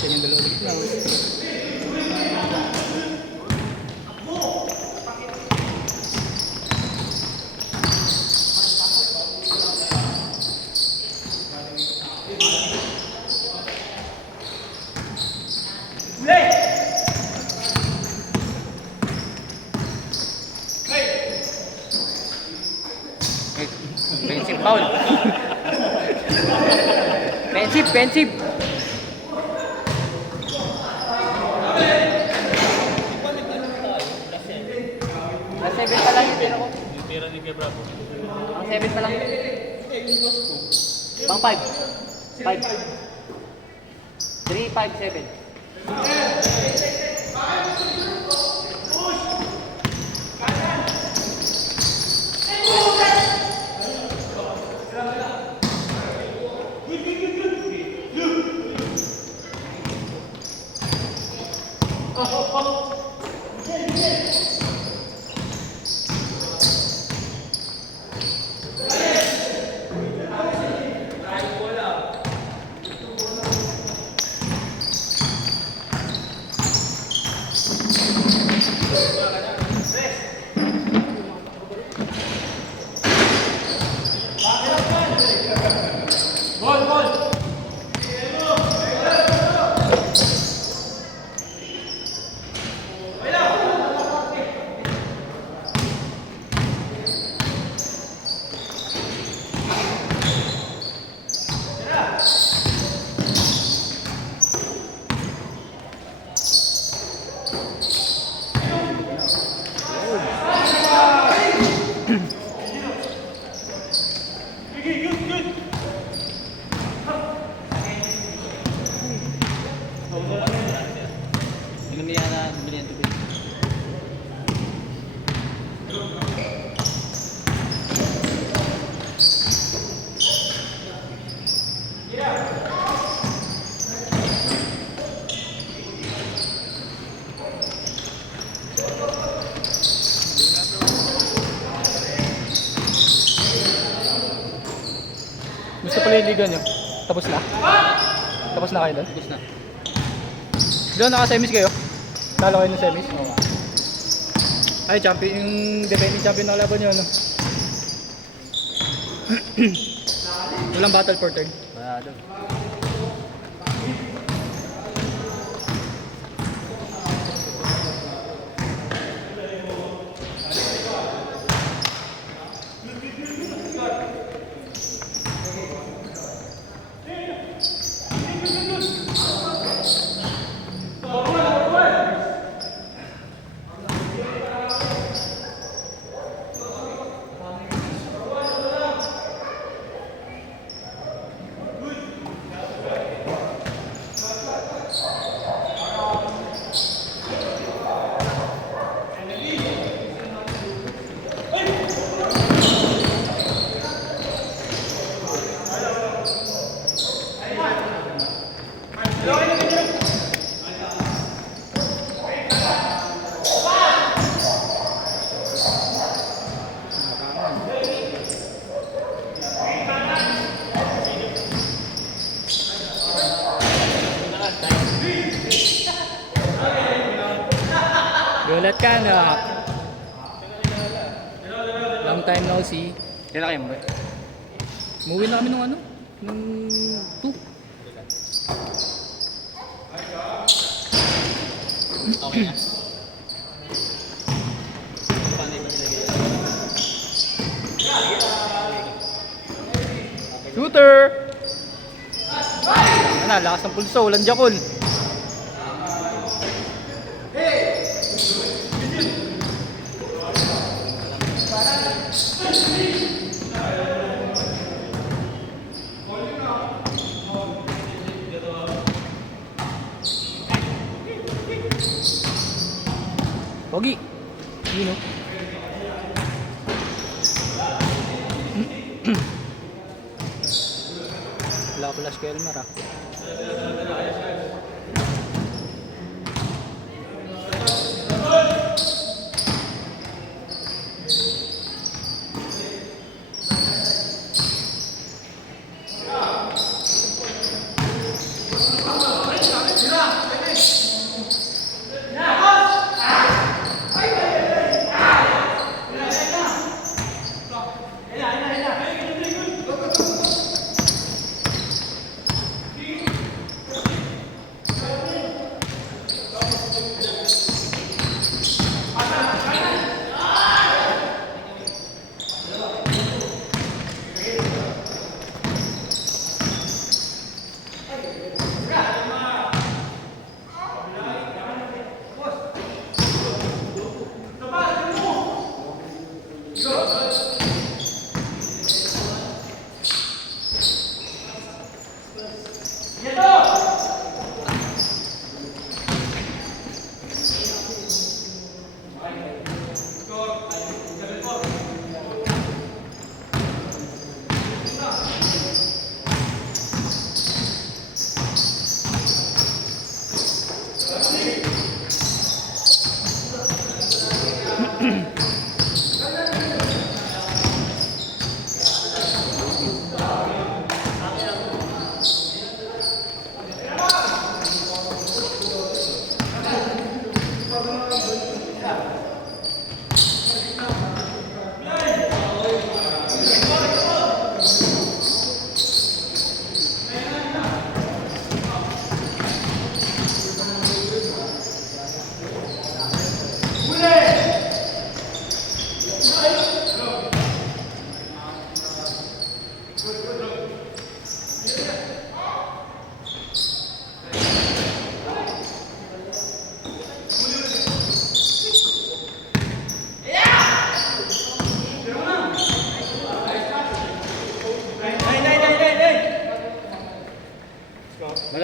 Minsan yung dalawa ulit lang. Pensive foul. Pensive. Last 7 pa lang yung tira ko. Yung tira ni Kay Bravo. Ang 7 pa lang. Pang 5. 5. 3, 5, 7. Gusto pala yung liga nyo? Tapos na? Tapos na kayo doon? Tapos na. Doon naka-semis kayo? Nalo kayo ng semis? Oo. Ay, champion, yung defending champion na kalaban nyo, ano? Walang battle for third? Wala doon. Gulat ka na. Long time no see. Kailan kayo mo? Umuwi na kami nung ano? Nung 2. Okay na. Shooter! Ano, lakas ng pulso, walang jakol. Pogi. Yun o. Wala pala si Kelmer ah.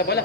Bola.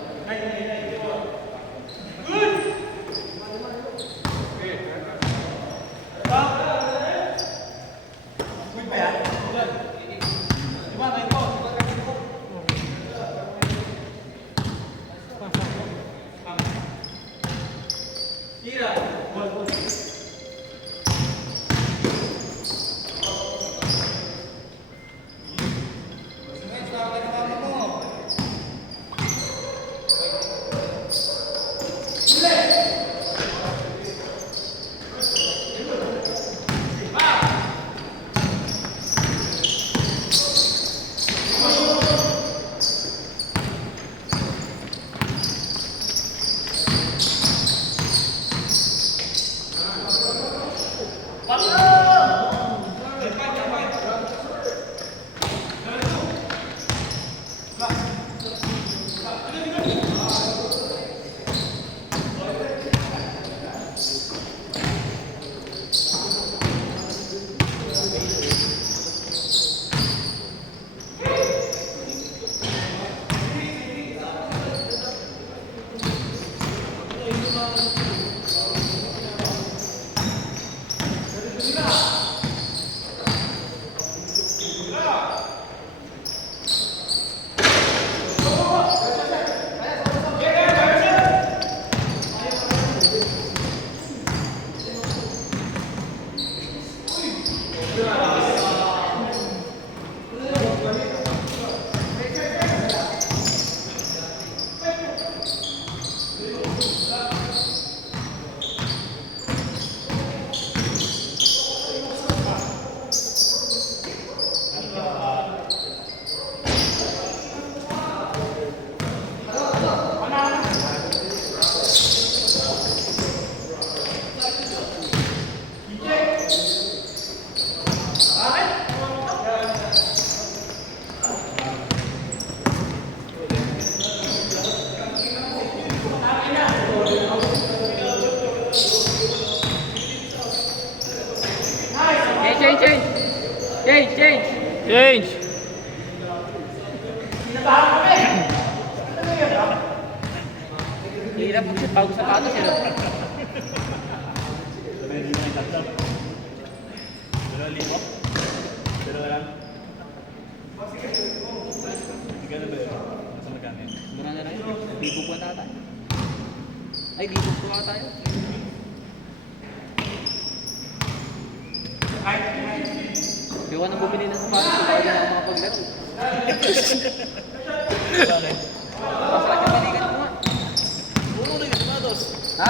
Change! Hirap mag-shoot bago sapatos eh. Mura na lang yun. Libo po ata tayo. Ay, libo po ata tayo. Hindi ko na bumili ng sapatos. Hindi ko na mga paglaro. Masarap yung balikan mo nga. Ha?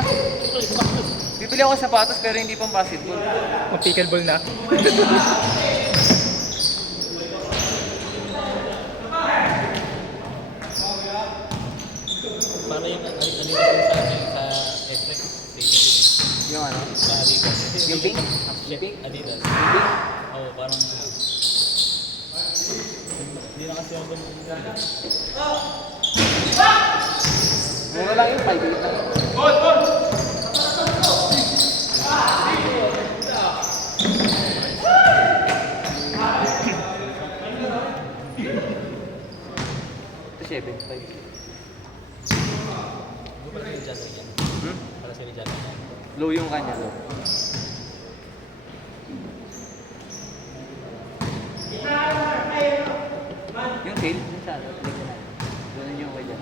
Bibili ako ng sapatos pero hindi pang basketball. Ang pickleball na. Para yung ano sa atin sa Essex Yung ano? sa Adidas. Yung pink? Yung pink? Adidas. Yung pink? Oo, parang hindi na kasi ako ganun. Mura lang yung 5 lang. Ito 7, 5. Para sa Rizal yan. Para sa Rizal yan. Low yung kanya, low. Yung tail, yung sa ano, tignan natin. Doon yung kay dyan.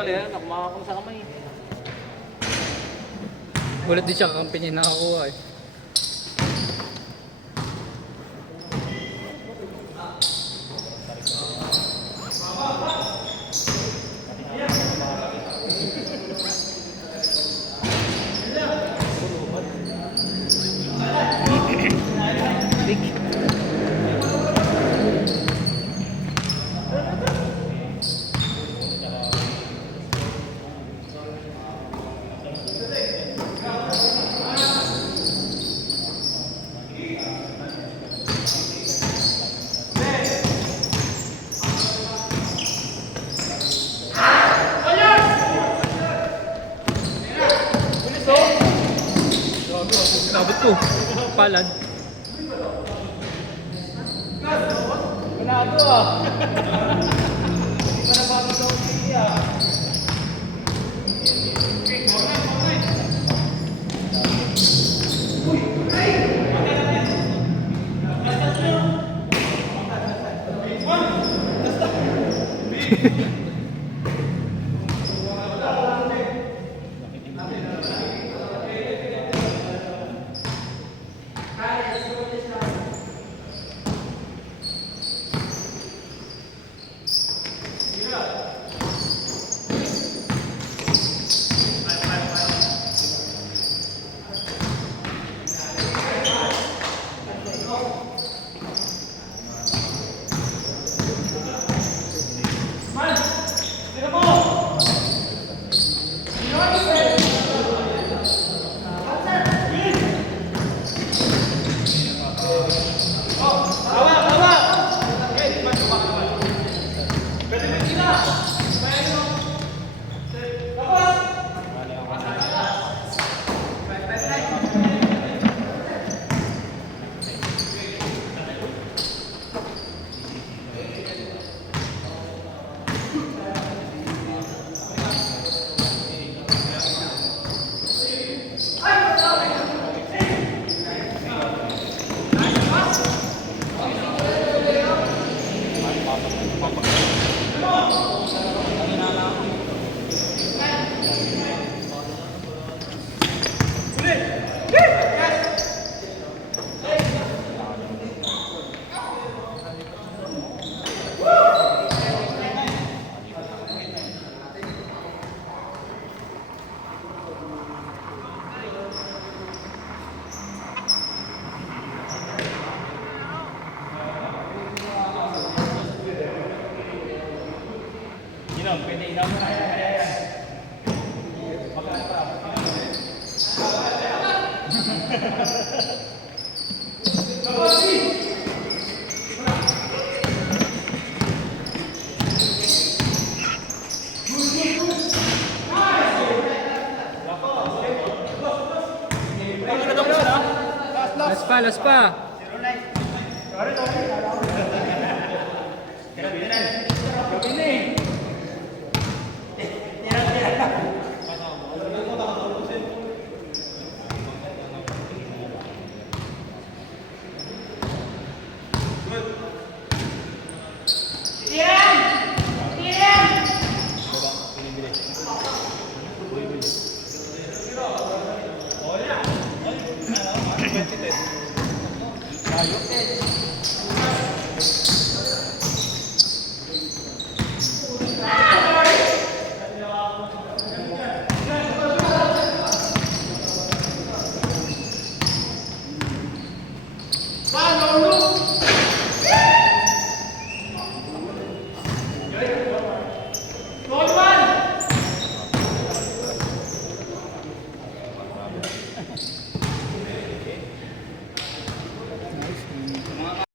Pala yan, ako makakong sa kamay. Gulat din siya kampi niya nakakuha eh. Big. Sabot ko. Palad. Panado ah. Las pa.